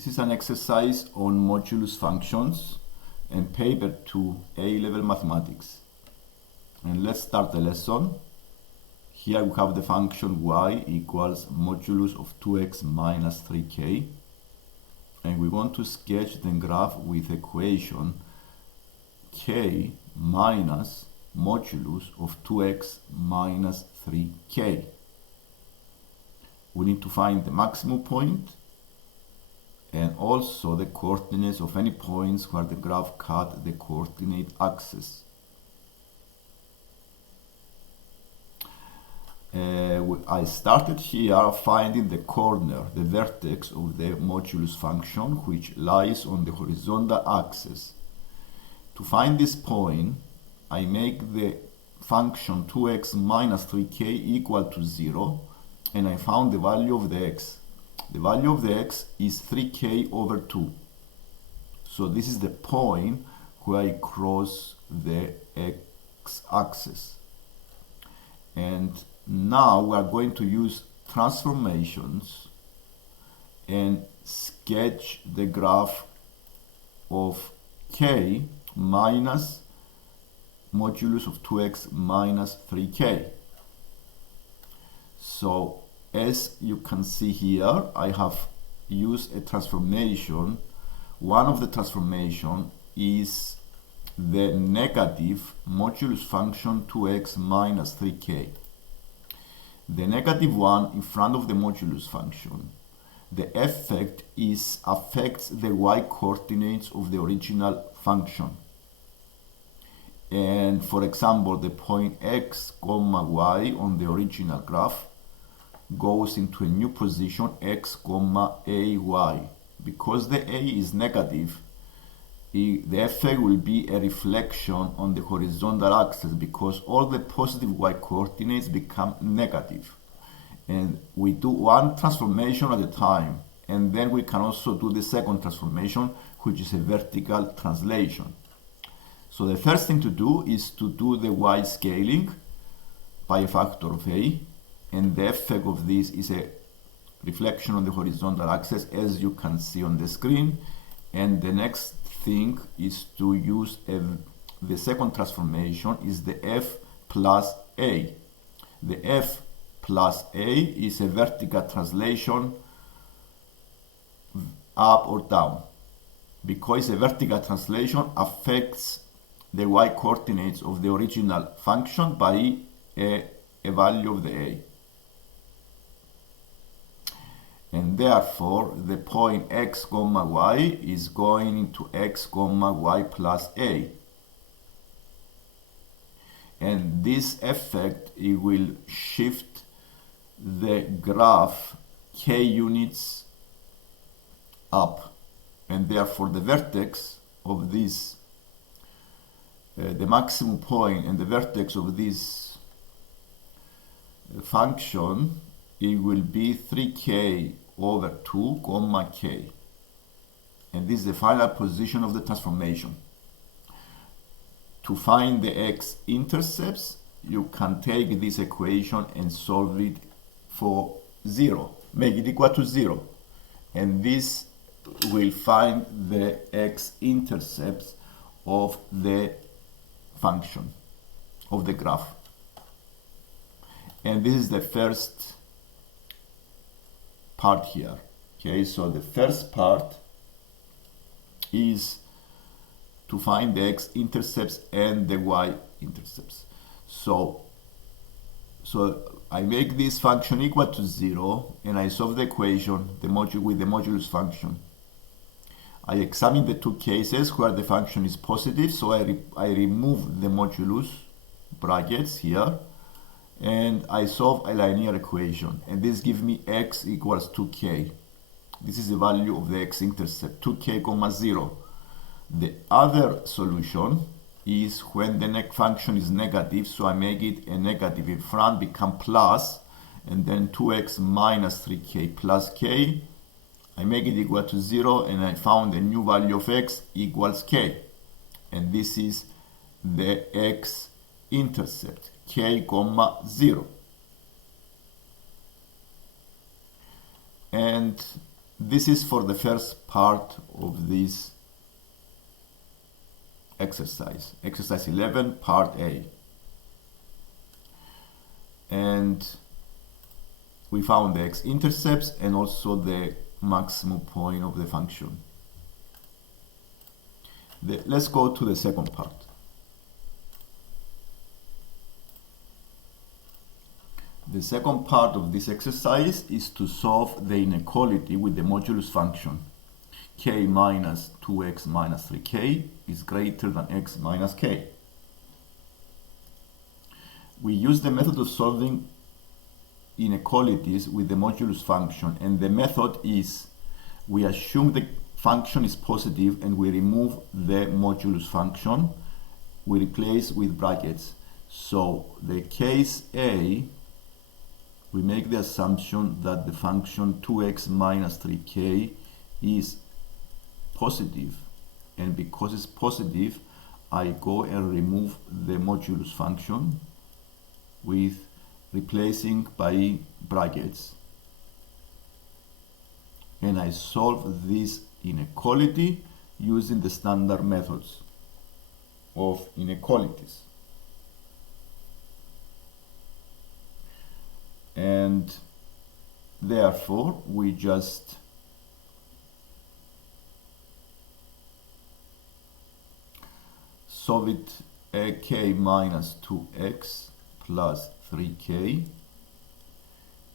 This is an exercise on modulus functions and paper 2 A-level mathematics. And let's start the lesson. Here we have the function y equals modulus of 2x minus 3k. And we want to sketch the graph with equation k minus modulus of 2x minus 3k. We need to find the maximum point and also the coordinates of any points where the graph cut the coordinate axis. I started here finding the corner, the vertex of the modulus function, which lies on the horizontal axis. To find this point, I make the function 2x minus 3k equal to 0, and I found the value of the x. The value of the x is 3k over 2. So this is the point where I cross the x-axis. And now we are going to use transformations and sketch the graph of k minus modulus of 2x minus 3k. So as you can see here, I have used a transformation. One of the transformation is the negative modulus function 2x minus 3k. The negative one in front of the modulus function. The effect affects the y coordinates of the original function. And for example, the point x comma y on the original graph goes into a new position x comma ay. Because the a is negative, the effect will be a reflection on the horizontal axis because all the positive y coordinates become negative. And we do one transformation at a time, and then we can also do the second transformation, which is a vertical translation. So the first thing to do is to do the y scaling by a factor of a, and the effect of this is a reflection on the horizontal axis, as you can see on the screen. And the next thing is to use the second transformation is the f plus a. The f plus a is a vertical translation up or down. Because a vertical translation affects the y coordinates of the original function by a value of the a. And therefore the point x comma y is going into x comma y plus a. And this effect, it will shift the graph k units up, and therefore the vertex of this the maximum point and the vertex of this function, it will be 3k over 2 comma k. And this is the final position of the transformation. To find the x-intercepts, you can take this equation and solve it for 0. Make it equal to 0. And this will find the x-intercepts of the function, of the graph. And this is the first part here. Okay, so the first part is to find the x-intercepts and the y-intercepts. So I make this function equal to 0, and I solve the equation with the modulus function. I examine the two cases where the function is positive, so I remove the modulus brackets here, and I solve a linear equation, and this gives me x equals 2k. This is the value of the x-intercept, 2k comma 0. The other solution is when the next function is negative, so I make it a negative in front, become plus, and then 2x minus 3k plus k. I make it equal to 0, and I found a new value of x equals k. And this is the x-intercept, k comma 0. And this is for the first part of this exercise. Exercise 11, part A. And we found the x-intercepts and also the maximum point of the function. Let's go to the second part. The second part of this exercise is to solve the inequality with the modulus function. K minus 2x minus 3k is greater than x minus k. We use the method of solving inequalities with the modulus function, and the method is we assume the function is positive and we remove the modulus function. We replace with brackets. So the case A, we make the assumption that the function 2x minus 3k is positive, and because it's positive I go and remove the modulus function with replacing by brackets, and I solve this inequality using the standard methods of inequalities. And therefore we just solve it. K minus 2x plus 3k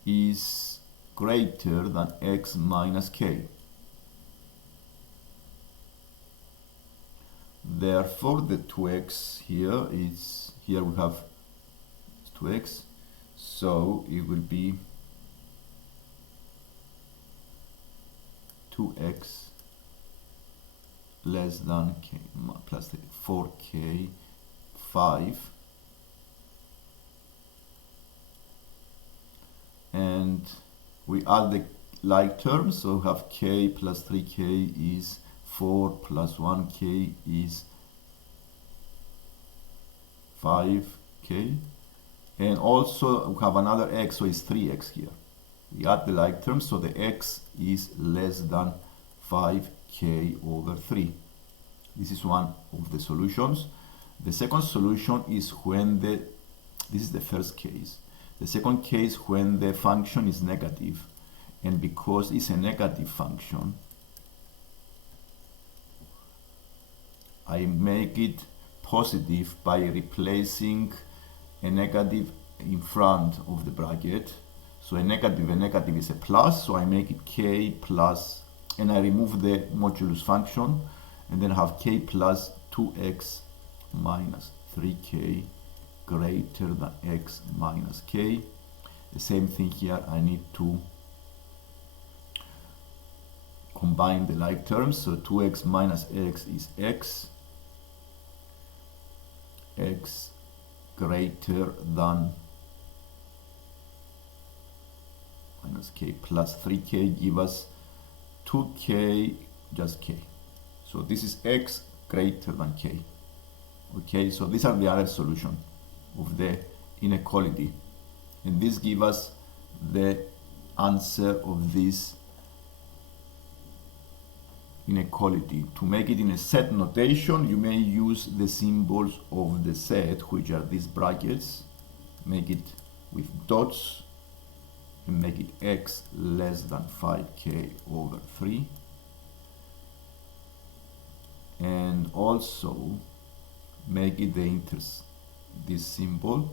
is greater than x minus k. Therefore the 2x here is, here we have 2x, so it will be 2x less than k plus 4k 5, and we add the like terms, so we have k plus 3k is 4 plus 1k is 5k, and also we have another x, so it's 3x here. We add the like terms, so the x is less than 5k over 3. This is one of the solutions. The second solution is when this is the first case. The second case when the function is negative, and because it's a negative function, I make it positive by replacing a negative in front of the bracket. So a negative is a plus, so I make it k plus, and I remove the modulus function, and then have k plus 2x minus 3k greater than x minus k. The same thing here, I need to combine the like terms, so 2x minus x is x greater than minus k plus 3k give us 2k just k. So this is x greater than k. Okay, so these are the other solution of the inequality, and this gives us the answer of this inequality. To make it in a set notation, you may use the symbols of the set, which are these brackets, make it with dots, and make it x less than 5k over 3, and also make it the this symbol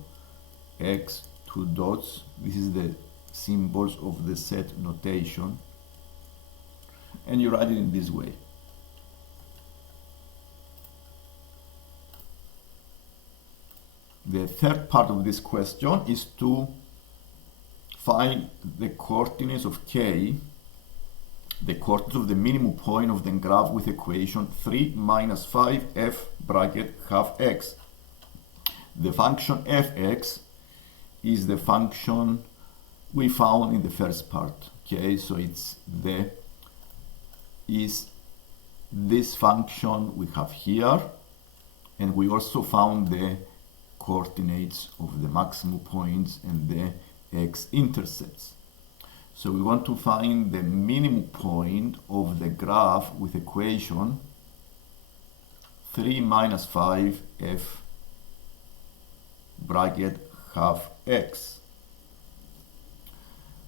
x 2 dots. This is the symbols of the set notation, and you write it in this way. The third part of this question is to find the coordinates of k, the coordinates of the minimum point of the graph with equation 3 minus 5f bracket half x. The function fx is the function we found in the first part. Okay, so it's this function we have here, and we also found the coordinates of the maximum points and the x-intercepts. So we want to find the minimum point of the graph with equation 3 minus 5 f bracket half x.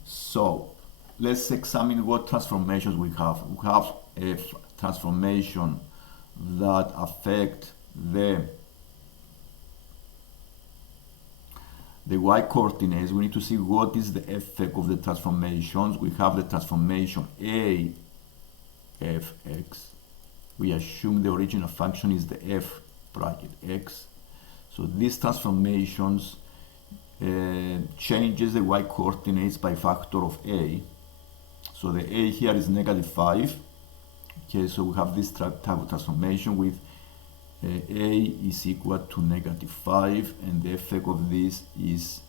So let's examine what transformations we have. We have a transformation that affect the y coordinates. We need to see what is the effect of the transformations. We have the transformation a fx. We assume the original function is the f bracket x. So these transformations changes the y coordinates by factor of a. So the a here is negative 5. Okay, so we have this type of transformation with a is equal to negative 5, and the effect of this is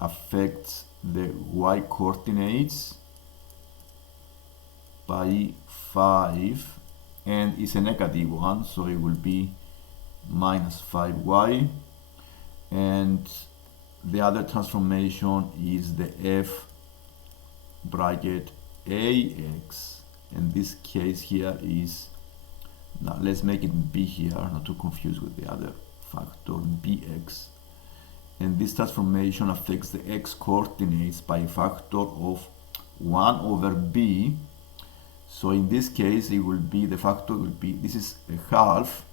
affects the y coordinates by 5, and it's a negative one, so it will be minus 5y. And the other transformation is the f bracket ax, and this case here is, now let's make it b here, not to confuse with the other factor, bx. And this transformation affects the x coordinates by a factor of 1 over b. So in this case it will be, the factor will be, this is a half,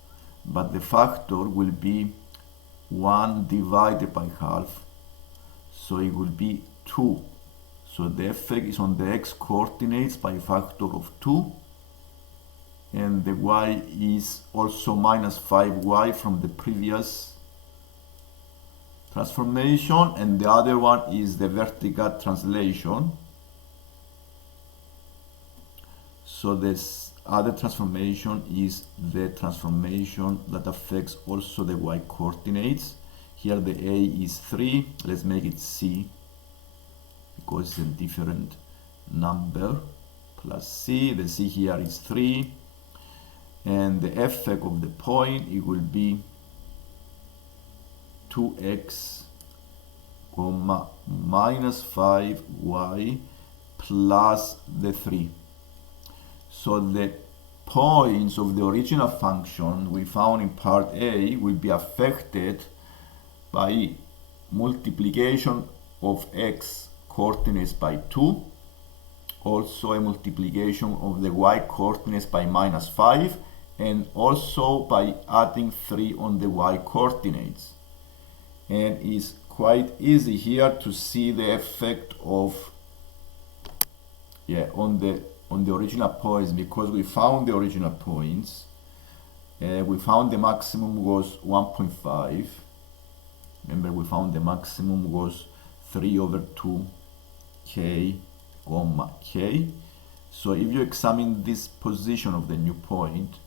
but the factor will be 1 divided by half, so it will be 2. So the effect is on the x coordinates by a factor of 2, and the y is also minus 5y from the previous transformation, and the other one is the vertical translation. So this other transformation is the transformation that affects also the y coordinates. Here the a is 3, let's make it c because it's a different number, plus c. The c here is 3, and the effect of the point, it will be 2x comma minus 5y plus the 3. So the points of the original function we found in part A will be affected by multiplication of x coordinates by 2, also a multiplication of the y coordinates by minus 5, and also by adding 3 on the y coordinates. And it's quite easy here to see the effect of on the original points, because we found the original points. We found the maximum was 1.5. Remember, we found the maximum was 3 over 2 k comma k. So if you examine this position of the new point,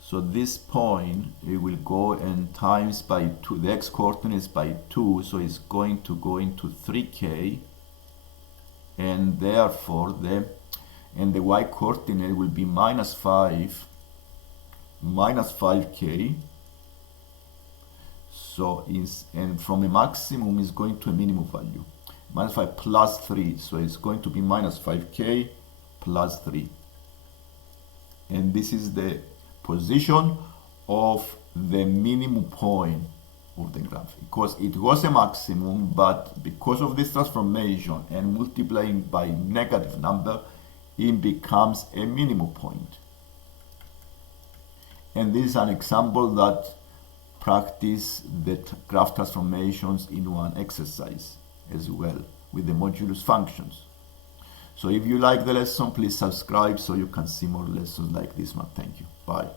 so this point, it will go and times by 2, the x coordinates by 2, so it's going to go into 3k, and therefore the y coordinate will be minus 5k. So and from a maximum is going to a minimum value, minus 5 plus 3, so it's going to be minus 5k plus 3. And this is the position of the minimum point of the graph, because it was a maximum, but because of this transformation and multiplying by negative number, it becomes a minimum point. And this is an example that practice the graph transformations in one exercise as well with the modulus functions. So if you like the lesson, please subscribe so you can see more lessons like this one. Thank you. Bye.